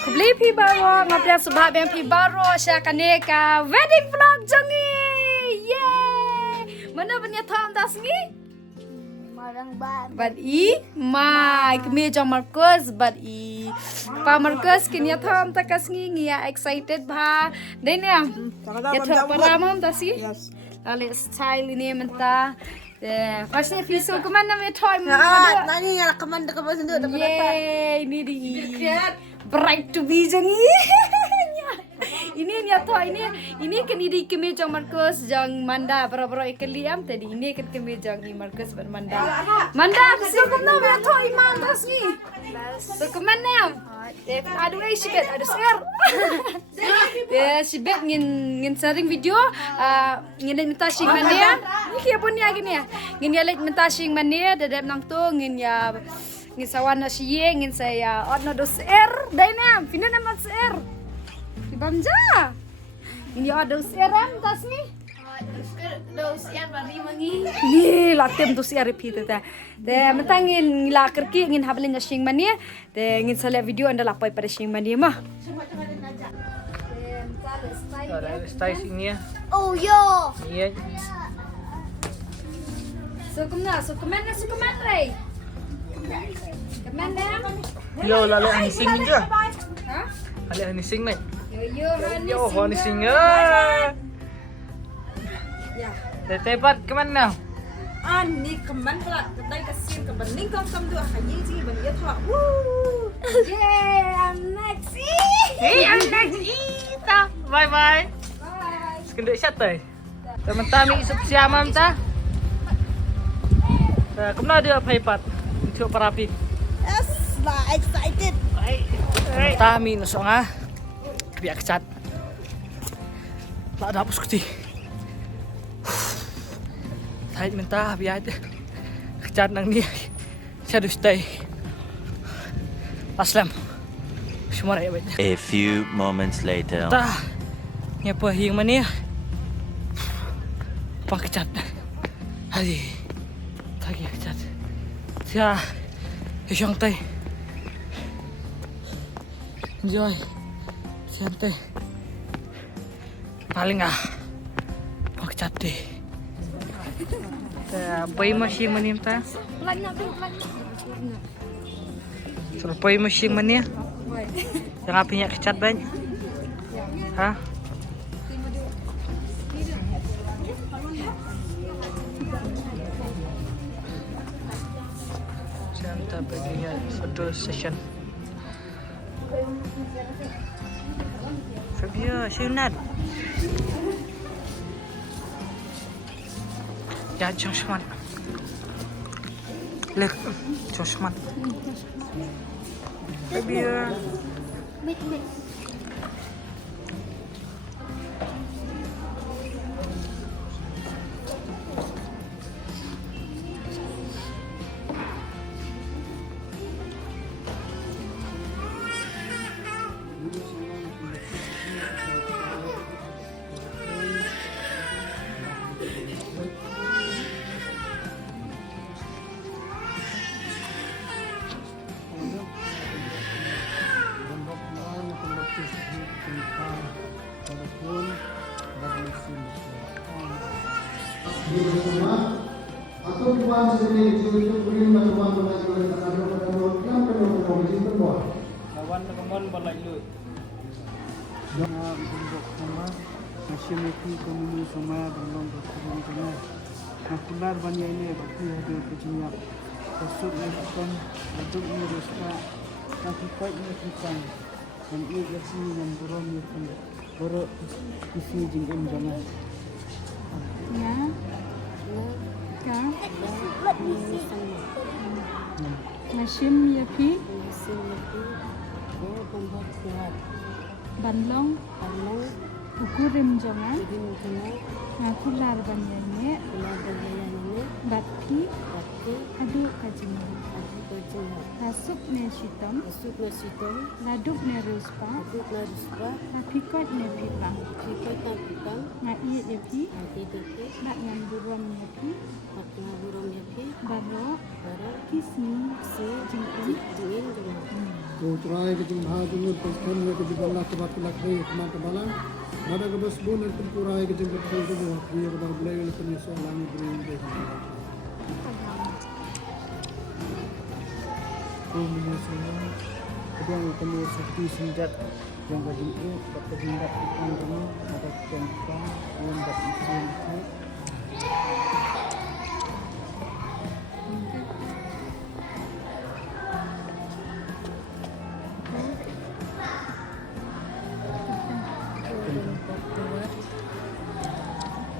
Kubli pi baro ngapya subha bem pi baro sya kaneka wedding vlog jangi. Yeay. Mana punya thom das ngi? Marang ba. But my kami jong Marcus but pa Marcus kinya thom takas ngi ya excited bha. Dai ne ya thom paramam tasi. Yes. Ale style ini menta. Pasnya visu kemana me toy Nani yang rekaman sendiri dapat apa? Yeay, ini di bright to be jangi. Ini nyato ini kan di kami jang Marcus jang Manda bro ikeliam tadi ini kan kami jang Marcus bermanda. Manda sih kemana me toy mandas ni. So kemana? Aduh sibet aduh share. Sibet ngin sharing video ngin minta shing mania. Ini kia pun ya gini ya. Ngin ya minta shing mania dadap nang tu ngin ya ngin sawan na siye ngin saya odno do share. Dai na pina na share. Bamja. Ngin ya do share am tas ni. Ni latem tu share pita ta. De mentangin ngila kerki ngin hablin ya shing mania. De ngin sala video anda lapai pada shing mania mah. Ada style sini ya. Oh yo. Iya. So kemana Ray? Kemana? Yo lalu hanising juga. Hah? Ada hanising nih. Yo Hanising ya. Ya. Tetepat kemana? Ani keman pula kedai kesin ke bening kau dua haji sih bening ya tuh. Woo. Yeah, I'm next. Hey, I'm next. Ita. Bye bye. Bye. Sekendek siapa? Teman-teman isup siamam ta. Kemana dia paypat? Untuk perapi. Yes, lah excited. Tami nusong ah. Biar kecat. Tak ada apa seperti. Saya minta biar aja. Kecat nang ni. Saya dah stay. Aslam. Semua rakyat baik. A few moments later. Tah. Ni apa yang mana ya? Pak kecat. Hadi. Kaki kecat. Sia. Yang tay. Enjoy. Santai. Paling Pak kecat deh. Bayi masih menimpa. Suruh bayi masih menia. Yang apinya kecat banyak. Hah? Santai baginya photo session. Fabio, Shunat. Ya, Joshman. Look, Joshman. Fabio. Meet. Atau tuan sendiri itu beri tuan lagi oleh kadang-kadang yang penuh itu tuan. Kawan teman balai lu. Jangan untuk sama nasionaliti komunis sama dalam berkurang dengan nakular banyak ini bagi ada kejinya kasut lepas aduk ni ruspa tapi kuat ni kita dan ia kasi yang burung ni pun baru isi jingin jangan. Ya. Ya. Nashim yapi. Banlong. Ukurim jangan. Aku lar banyaknya. Bati. Aduk kajinya. Hasuk ne sitam. Laduk ne ruspa. Napikot ne pipang. Nak iya yapi. Nak yang buron yapi. Baro. Kisni. Jingin. Go try ke jung ha jung ko kan ne ke jung la ke bat lak dei kema ke bala. Nada ke bas bun ke purai ke jung ke ko ko priya ke bal blai le kan so lang brin de. Ko menu semua. Kemudian kami seperti senjat yang bagi itu dapat tindak ikan dulu ada ikan yang dapat ikan itu.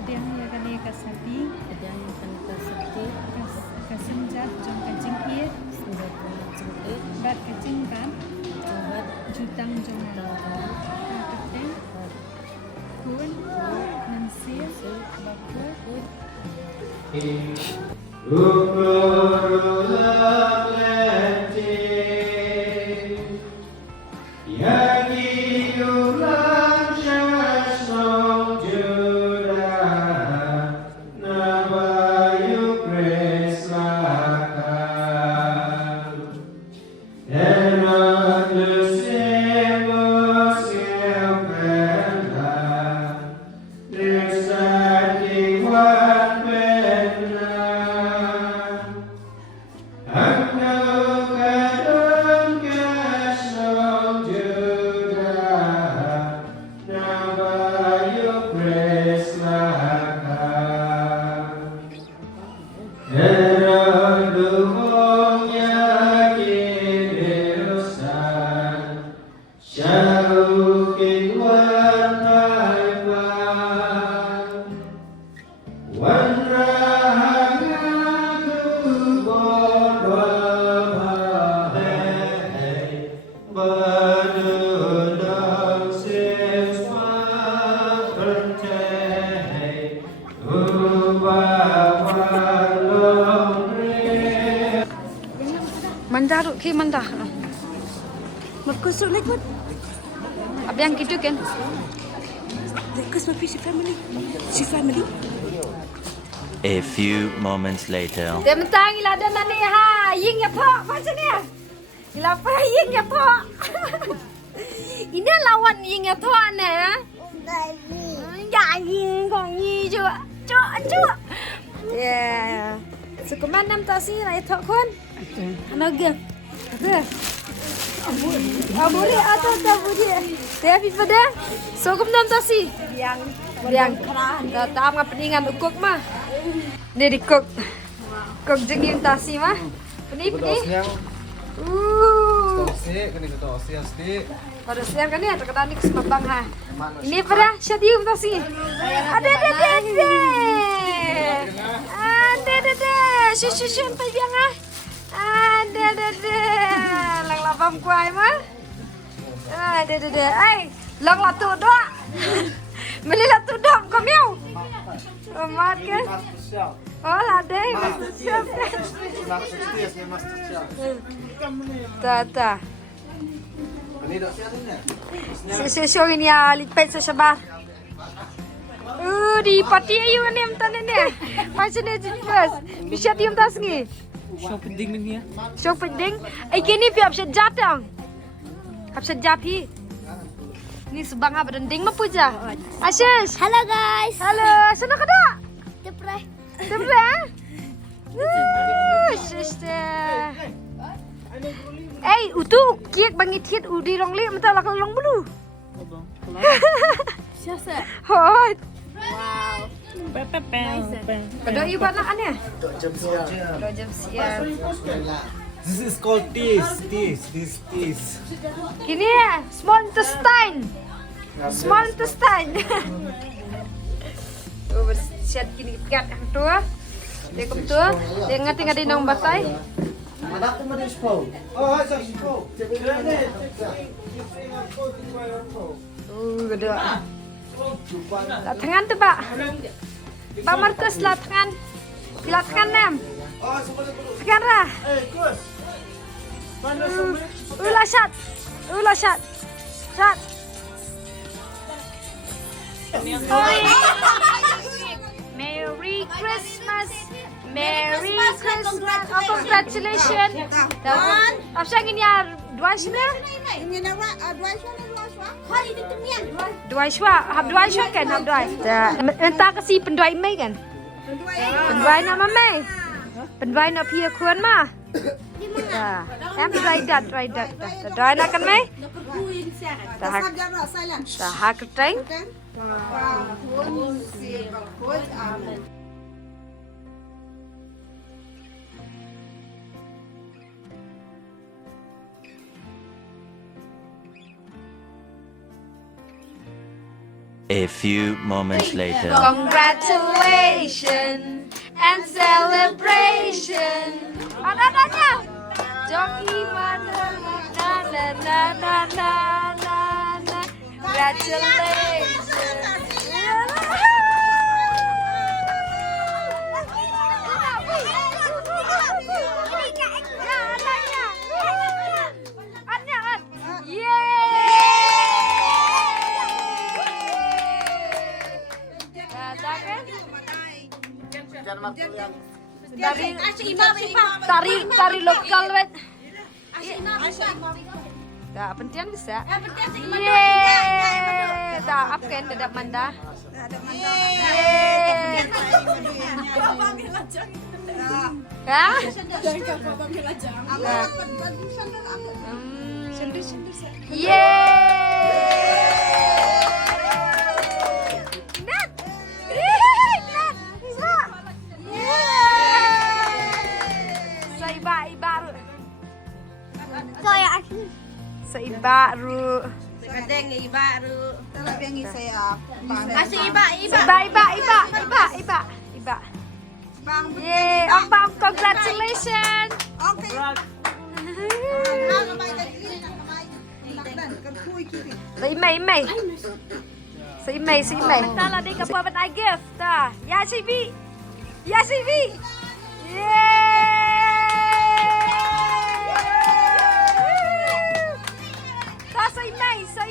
Pedang ya kan ya kasapi. Pedang ya kan kasapi. Kasenjat jong kacing iet. Senjat kacing iet. Bat kacing kan. Bat jutang jong Kapten. Kun. Nansir. Bakut. Manda ru ki manda. Magkusuk like what? Abang gitu kan. Because my fish family. She family. A few moments later. Dia mentang ila dan nani ha, ying ya po, macam ni. Ila pa ying ya po. Ini lawan ying ya po ne. Ya ying kong yi ju. Ju. Ya. Sukuman nam ta si lai thok kon. Ano ge? Ge. Boleh atau tak boleh? Tapi pada sukum nam ta si. Yang tam ngap peningan ukuk mah. Dia di cook jengim tasi mah. Peni. Pada siang kan ya terkena ni kesempatan ha. Ini pada syadium tasi. Ada. Shushu empat biang ah. Ada. Lang lapam kuai mah. Ada. Ai, lang latu doa. Beli latu dom kau miau. Mat ke? Oh, ada. Siap kan? Tak. Sesok ini ya lipet sesabar. Di pati ayu ni amtan ni. Macam ni jenis. Bisa diam tas ni. Syok peding ni ya. Syok peding. Kini piap sejat dong. Piap sejat hi. Ni sebang apa dending mah puja. Ashish. Hello guys. Halo, sana kada? Tepre. Sister. Utu kiek bangit hit udi rongli mata lakal long bulu. Siapa? Hot. Wow. Kado ibu anak-anaknya? Dua jam siang. This is called teas. Kini ya, small intestine. Bersiap kini kiat yang tua. Dia tua. Dia ngerti di nong batai. Gede. Latangan tu pak. Pak Markus latangan. Latangan nem. Sekarang. Ulah shot. Merry Christmas. Merry Christmas. Oh, congratulations. After ini ya dua shwa. Dua shwa. Hab dua shwa kan? Hab dua. Entah kasih pendua mai kan? Pendua nama mai. Pendua nak pia kuan mah. Dah. Em dry dat. Dry nak kan mai? Dah hak teng. A few moments later. Congratulations and celebration. Ada. Jogi mana na. Congratulations. Tari lokal wet. Dah penting bisa. Yeay. Dah apa kan dadak manda. Yeay. Hah? Baru. Kadang baru. Talagang saya. Iba. Yeay, Om, congratulations. Okay. Sa imay. Tala di ka po ba't I gift? Ta. Yasibi. Sa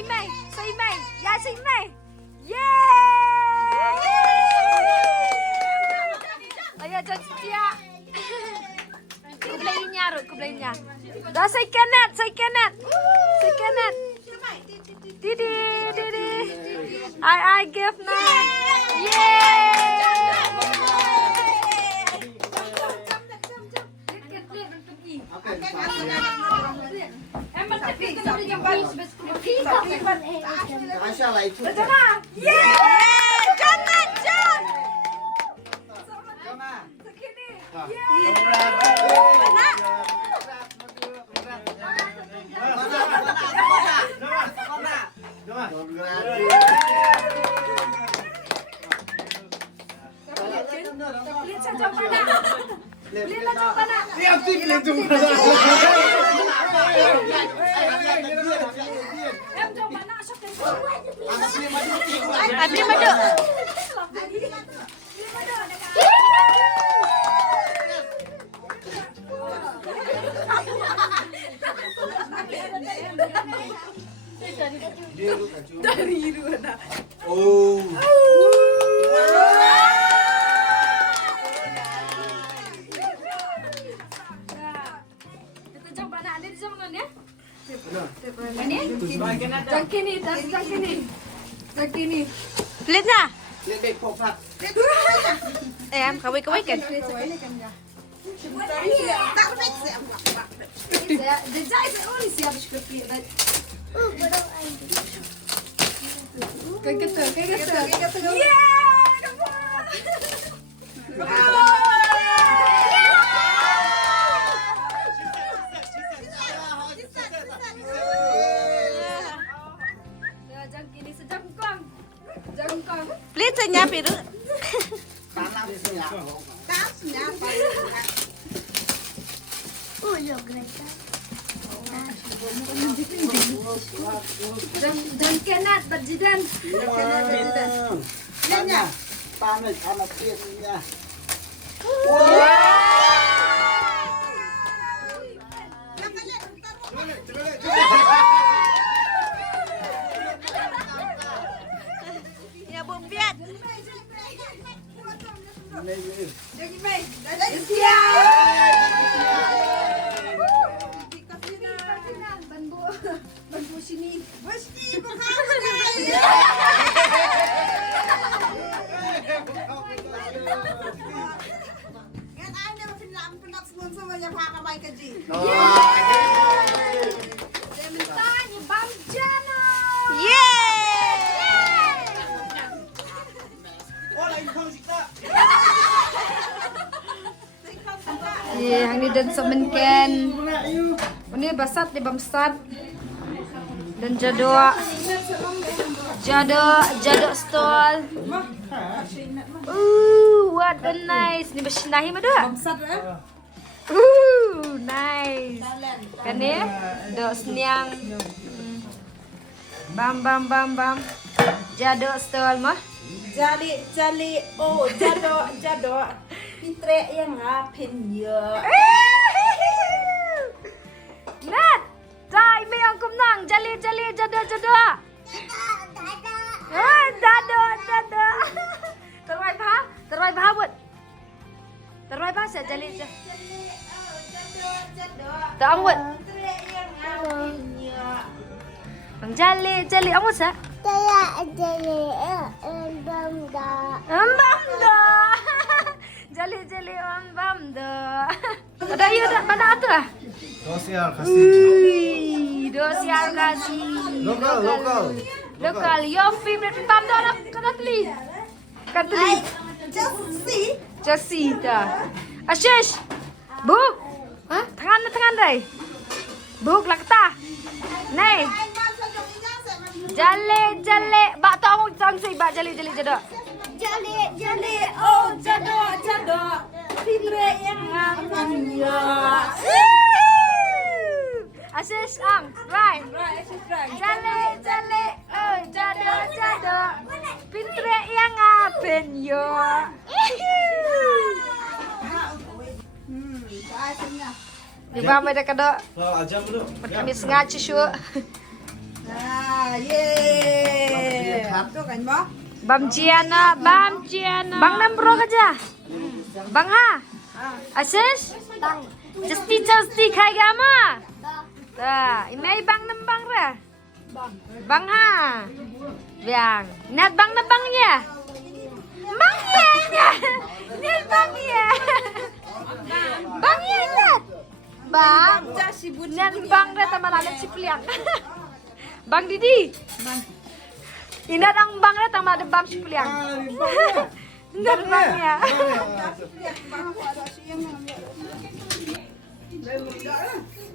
imay. Yasibi. Yay! Ayo, jangan setia. Kublain niya. Dah, say Kenneth. Didi. I give na. Abdi madu. Jangkini. Pelit na? Em, kaway kan? Pelit saja piru. Dan kenat berjidan. Tanya, panas anak piringnya. Ya, Bumpiat. Ini sini. Mesti berkawan deh. Kan ada penat semua semuanya pakai baik aja. Tanya Bang Jana. Yang ni dan semenken. Ini basat di bamsat. Dan jado stall. What a nice. Ni bersinahi madu. Sat Nice. Kan ni? Dok seniang. Bam. Jado stall mah. Jali, oh, jado. Pitre yang ngapin ya. Nat, tai me ang kumnang. Jali, jado. Dado. Terway pa buat. Terway pa sa jali. Taang buat. Pitre yang ngapin ya. Ang jali ang sa. Bamda. Jali bamda. Ada iya dah mana tu ah? Dosiar kasih. Dosiar kasih. Lokal. Lokal. Your favorite bamda nak katli. Just see ta. Ashish. Buk. Ha? Tangan dai. Buk lakta. Nei. Jale. Bak tong say bak jale jado. Jali, oh, jado. Pitre yang ngapin ya. Ashish ang, right. Right. Jale, oh, jado. Pintre yang ngapin yo. Di ba may kado? Ajam dulu. Kami sengaja syu. Yeay. Tuh kan, Bang? Bam Ciana. Bang Nambro aja. Bang Ha. Ashish? Justi khai gama. Ta, imay bang nambang ra. Bang Ha. Biang. Nat bang nambangnya. Bangnya. Nat bangnya. Bangnya nat. Bang. Nat bang ra tamalana cipliang. Bang Didi. Ingat ang bang ra tamada bam cipliang. Nat bangnya.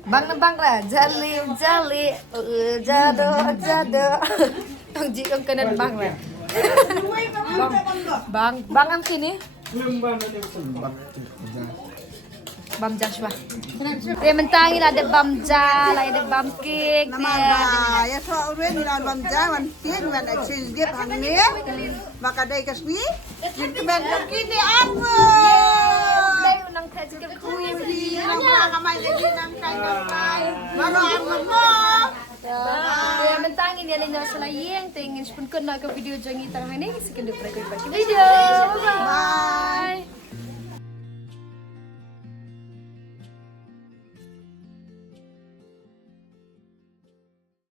Bang nembang ra, jali, jado. Ang jikang kanan bang ra. Bang ang kini. Bam Joshua. Dia mentangi lah ada bam jal, ada bam cake. Namanya ya so udah nilawan bamjawan kek man exchange gift hangne maka dai kasni men kini aku Tayo nang tedge ke kuwi. nang kamay lagi nang kay baru aku mo Dia mentangi dia lena selayeng tengin spun kena ke video jangi tang ini sekian depan video. Bye.